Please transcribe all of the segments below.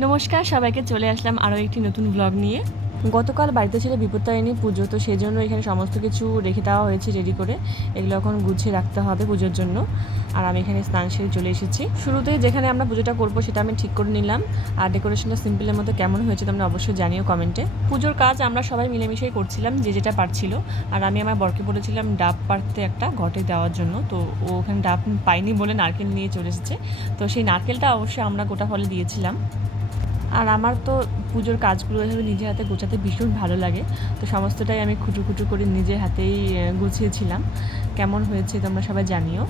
নমস্কার, সবাইকে চলে আসলাম আরও একটি নতুন ব্লগ নিয়ে। গতকাল বাড়িতে ছিল বিপত্তারিণী পুজো, তো সেই জন্য এখানে সমস্ত কিছু রেখে দেওয়া হয়েছে রেডি করে। এগুলো এখন গুছিয়ে রাখতে হবে পুজোর জন্য। আর আমি এখানে স্নান সেরে চলে এসেছি। শুরুতেই যেখানে আমরা পুজোটা করব সেটা আমি ঠিক করে নিলাম। আর ডেকোরেশনটা সিম্পলের মতো কেমন হয়েছে তোমরা অবশ্যই জানিও কমেন্টে পুজোর কাজ আমরা সবাই মিলেমিশেই করছিলাম, যে যেটা পারছিল। আর আমি আমার বরকে বলেছিলাম ডাব পাড়তে একটা ঘটে দেওয়ার জন্য। তো ও ওখানে ডাব পাইনি বলে নারকেল নিয়ে চলে এসেছে। তো সেই নারকেলটা অবশ্যই আমরা গোটা ফলে দিয়েছিলাম। আর আমার তো পুজোর কাজগুলো এভাবে নিজের হাতে গোছাতে ভীষণ ভালো লাগে। তো সমস্তটাই আমি খুঁটু খুঁটু করে নিজের হাতেই গুছিয়েছিলাম। কেমন হয়েছে তোমরা সবাই জানিও।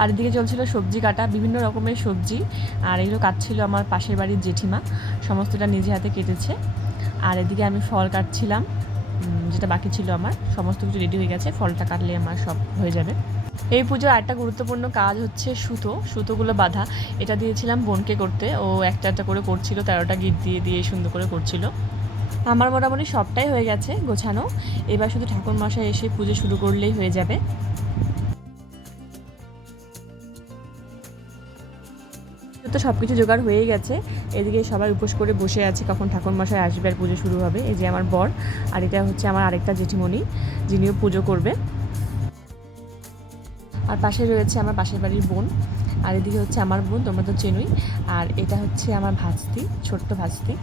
আর এদিকে চলছিল সবজি কাটা, বিভিন্ন রকমের সবজি। আর এগুলো কাটছিল আমার পাশের বাড়ির জেঠিমা। সমস্তটা নিজে হাতে কেটেছে। আর এদিকে আমি ফল কাটছিলাম যেটা বাকি ছিল আমার। সমস্ত কিছু রেডি হয়ে গেছে। ফলটা কাটলে আমার সব হয়ে যাবে। এই পুজোর একটা গুরুত্বপূর্ণ কাজ হচ্ছে সুতো, সুতোগুলো বাঁধা। এটা দিয়েছিলাম বোনকে করতে। ও একটা একটা করে করছিল, তেরোটা গিট দিয়ে দিয়ে সুন্দর করে করছিল। আমার মোটামুটি সবটাই হয়ে গেছে গোছানো। এবার শুধু ঠাকুর মশাই এসে পুজো শুরু করলেই হয়ে যাবে। তো সব কিছু জোগাড় হয়েই গেছে। এদিকে সবাই উপোস করে বসে আছে, কখন ঠাকুর মশাই আসবে আর পুজো শুরু হবে। এই যে আমার বর, আর এটা হচ্ছে আমার আরেকটা জেঠিমণি, যিনিও পুজো করবে। আর পাশে রয়েছে আমার পাশের বাড়ির বোন, আর এদিকে হচ্ছে আমার বোন, তোমরা তো চেনই। আর এটা হচ্ছে আমার ভাস্তি, ছোট্ট ভাস্তি।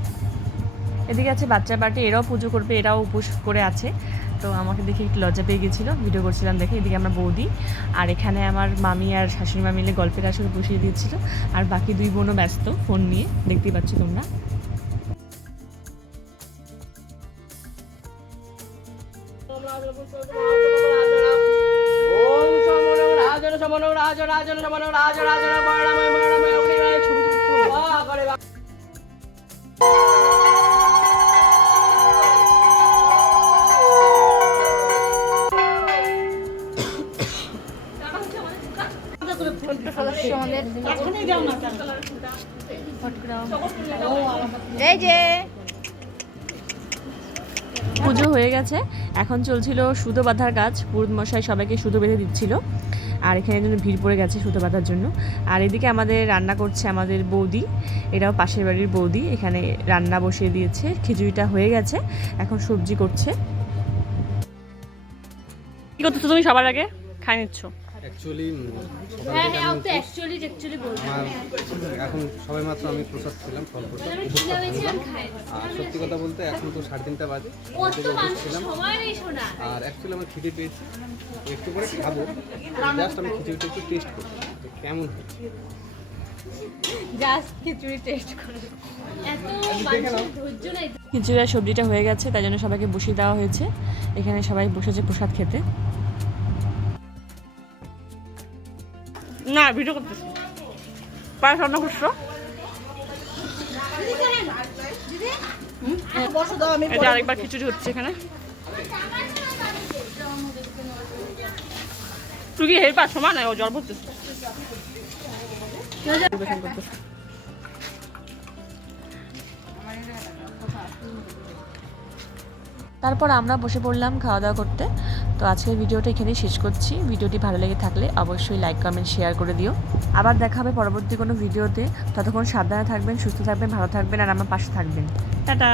এদিকে আছে বাচ্চা পার্টি, এরাও পুজো করবে, এরাও উপোস করে আছে। তো আমাকে দেখে একটু লজ্জা পেয়ে গেছিল, ভিডিও করছিলাম দেখে। এদিকে আমার বৌদি, আর এখানে আমার মামি আর শাশুড়ি মা মিলে গল্পের আসরে বসিয়ে দিয়েছিল। আর বাকি দুই বোনও ব্যস্ত ফোন নিয়ে, দেখতেই পাচ্ছ তোমরা। ওম পুজো হয়ে গেছে এখন চলছিল সুতো বাঁধার কাজ পুরুত মশাই সবাইকে সুতো বেঁধে দিচ্ছিল আর এখানে জন্য ভিড় পড়ে গেছে সুতো বাঁধার জন্য। আর এদিকে আমাদের রান্না করছে আমাদের বৌদি। এটাও পাশের বাড়ির বৌদি। এখানে রান্না বসিয়ে দিয়েছে। খিচুড়িটা হয়ে গেছে। এখন সবজি করছে। কি করতেছো তুমি সবার আগে? খাই নিচ্ছ। অ্যাকচুয়ালি হ্যাঁ হ্যাঁ ও তো অ্যাকচুয়ালি অ্যাকচুয়ালি বলব এখন সবাই মাত্র আমি প্রসাদ ছিলাম ফল। আর সত্যি কথা বলতে এখন তো সাড়ে তিনটা বাজে ছিলাম আর অ্যাকচুয়ালি আমার খিদে পেয়েছি একটু করে খাব। জাস্ট আমি খিচুড়িটা একটু টেস্ট করব কেমন হয় জাস্ট খিচুড়ি আর সবজিটা হয়ে গেছে তাই জন্য সবাইকে বসিয়ে দেওয়া হয়েছে। এখানে সবাই বসেছে প্রসাদ খেতে। না ভিডিও করতেছি। পায়েস রান্না করছ এটা আরেকবার খিচুড়ি হচ্ছে এখানে। তুই কি হেল্পার? সমান? জল ভরতেছে তারপর আমরা বসে পড়লাম খাওয়া দাওয়া করতে। তো আজকের ভিডিওটা এখানে শেষ করছি। ভিডিওটি ভালো লেগে থাকলে অবশ্যই লাইক কমেন্ট শেয়ার করে দিও। আবার দেখা হবে পরবর্তী কোনো ভিডিওতে। ততক্ষণ সাবধানে থাকবেন, সুস্থ থাকবেন, ভালো থাকবেন, আর আমার পাশে থাকবেন। টাটা!